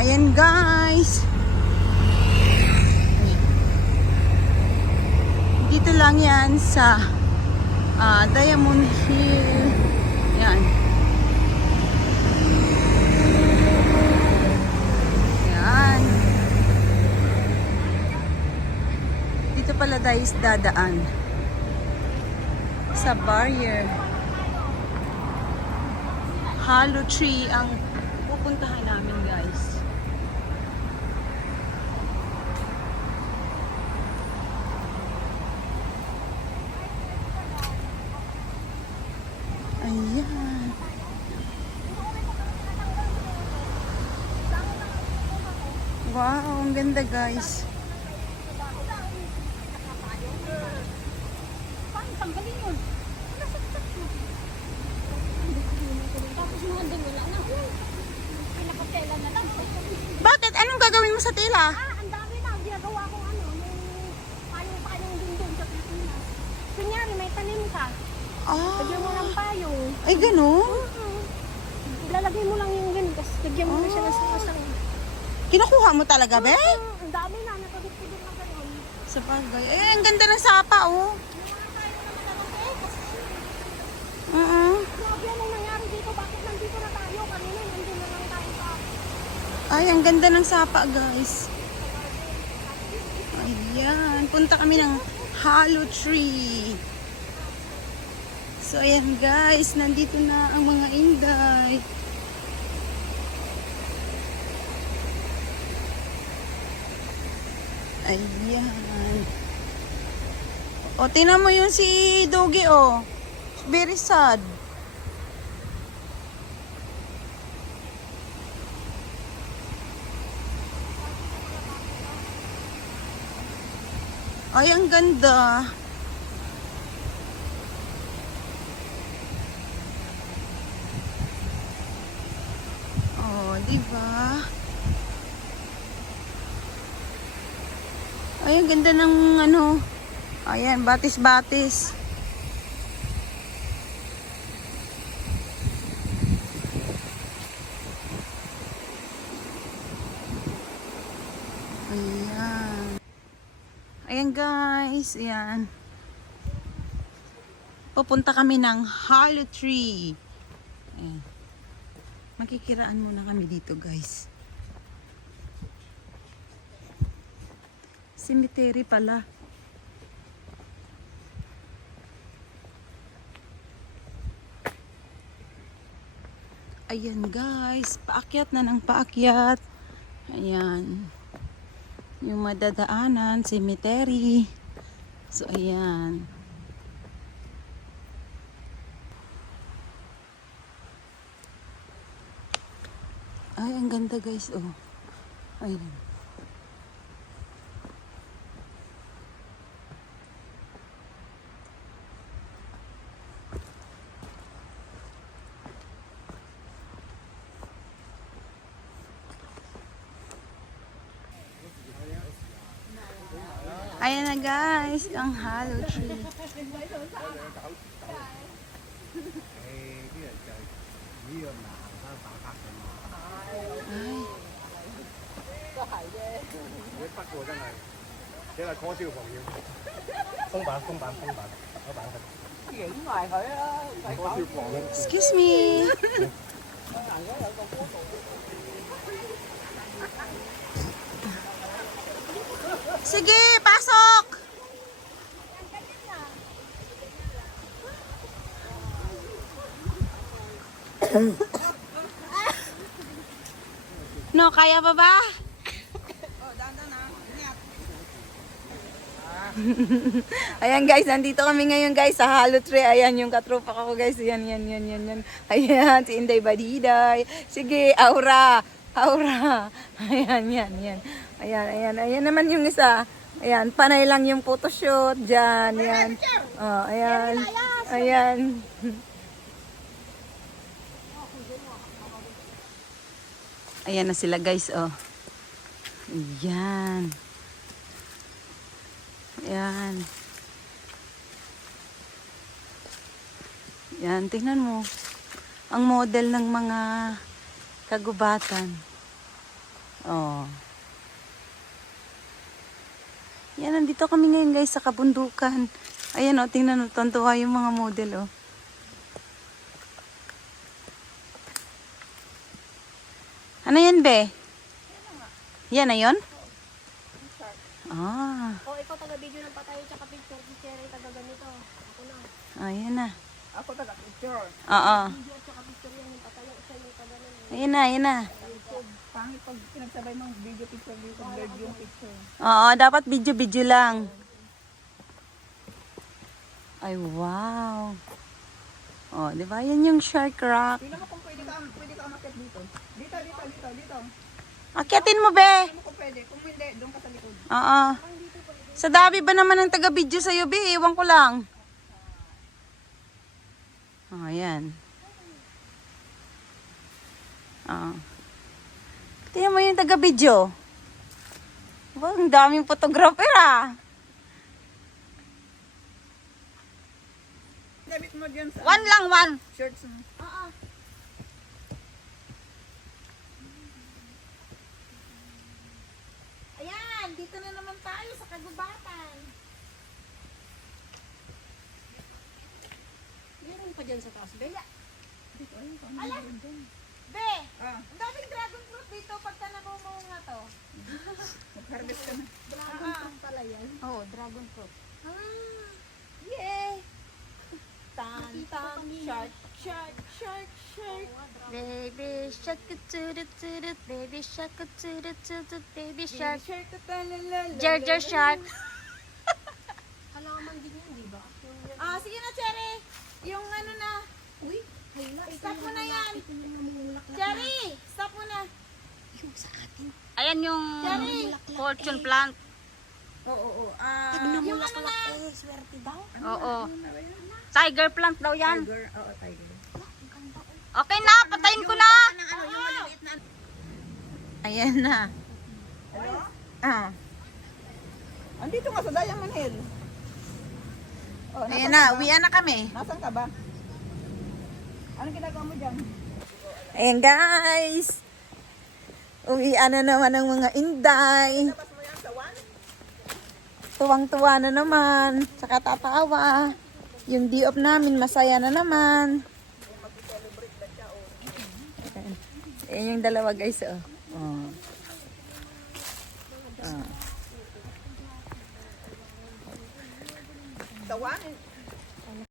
Ayan guys. Dito lang yan sa Diamond Hill. Yan. Yan. Dito pala guys dadaan sa barrier. Hollow tree ang pupuntahan namin guys. Ayan. Wow, ang ganda guys. Tanggalin yun. Nasaksak mo. Tapos mga dun wala na. Pinakatela na lang. Bakit? Anong gagawin mo sa tela? Ang dami na. Ginagawa ko yung payong dun sa Pilipinas. Kunyari, may tanim ka. Lagyan mo ng payong. Ay, ganun? Ilalagay mo lang yung ganun. Tapos lagyan mo na siya ng sasang. Kinukuha mo talaga, be? Ang dami na. Nakadukidin na ganun. Sa bagay. Eh, ang ganda ng sapa, oh. Grabe, anong nangyari dito? Bakit nandito na tayo? Kanina, nandito na lang tayo sa... Ay, ang ganda ng sapa, guys. Ayan. Punta kami ng Hollow Tree. So, ayan, guys. Nandito na ang mga inday. Ayan. O, tingnan mo yun si Doggy, oh. Very sad. Ay, ang ganda. Oh, diba? Ay, ang ganda ng ano. Ayan, batis-batis. Ayan. Ayan guys, ayan. Pupunta kami ng Hollow Tree. Ayan. Makikiraan muna kami dito guys. Cemetery pala. Ayan guys, paakyat na ng paakyat. Ayan. Yung madadaanan, cemetery. So, ayan. Ay, ang ganda guys, oh. Ayan. Ayan na guys, ang Hollow Tree. Ay. Excuse me. Sige, pasok! No, kaya pa ba? Ayan guys, nandito kami ngayon guys sa Hollow Tree. Ayan yung katropa ko guys. Ayan. Ayan, si Inday Badiday. Sige, Aura. Ayan. Ayan naman yung isa. Ayan, panay lang yung photoshoot. Diyan, yan. Oh, ayan. Ayan na sila guys, oh. Ayan. Yan, tingnan mo. Ang model ng mga kagubatan. Oh. Yan, nandito kami ngayon guys sa kabundukan. Ayan o, tingnan o, tontuwa yung mga model o. Ano yan, be? Yan na yun? Ah, O, ikaw taga-video ng patayo tsaka picture. Si Cherry taga-ganito. Ako na. ayan na. Ako taga-picture. Oo. Video at tsaka picture yan yung patayo. Siya yung taga-ganito. Ayan na, ayan na. Pangit pag pinagsabay ng video picture dito, blurred yung picture. Oo, dapat video-video lang. Ay, wow. Oh, di ba? Yan yung Shark Rock. Tingnan mo kung pwede ka umakyat dito. Dito. Akyatin mo, be. Tingnan mo kung pwede. Kung hindi, doon ka sa likod. Oo. Sa dami ba naman ng taga-video sa'yo, be? Iwan ko lang. Oh, ayan. Oo. Tingnan mo yung taga-video. Wow, ang daming photographer, ah. Gamit mo dyan sa One lang, one. shirts mo. Oo. Ayan, dito na naman tayo sa kagubatan. Meron pa dyan sa taas. Bella. Be, Ah, ang daming dragon fruit dito pagka namumunga to. mag-harvest ka na. Dragon fruit pala yan. Oh, dragon fruit. Yay! Tan, tan, shark, shark, shark, shark. Baby shark toot baby shark toot baby shark. Shark, tatalala. Jar shark. Halaman din yan, di ba? Ah, sige na, Cherry. Yung ano na. Uy, hala, Stop mo na yan. ito yung namumulaklak. Cherry, stop mo na. Yung sa atin. Ayan yung Cherry. fortune plant. Oo. Pag namulaklak eh, swerte daw. Oo. Tiger plant daw yan. Tiger. Oo, tiger. Okay na, patayin ko na. Ayan na. Hello? Ah. Andito nga sa Diamond Hill. Oh, Ayan na, uwian na kami. Nasaan ka ba? Anong ginagawa mo dyan? Ayan guys. Uwian na naman ang mga inday. Tapos mo yan sa one? Tuwang-tuwa na naman. Saka tatawa. Yung di-off namin, masaya na naman. Ayan yung dalawa guys. Oh. Oh. Ah. Sa one?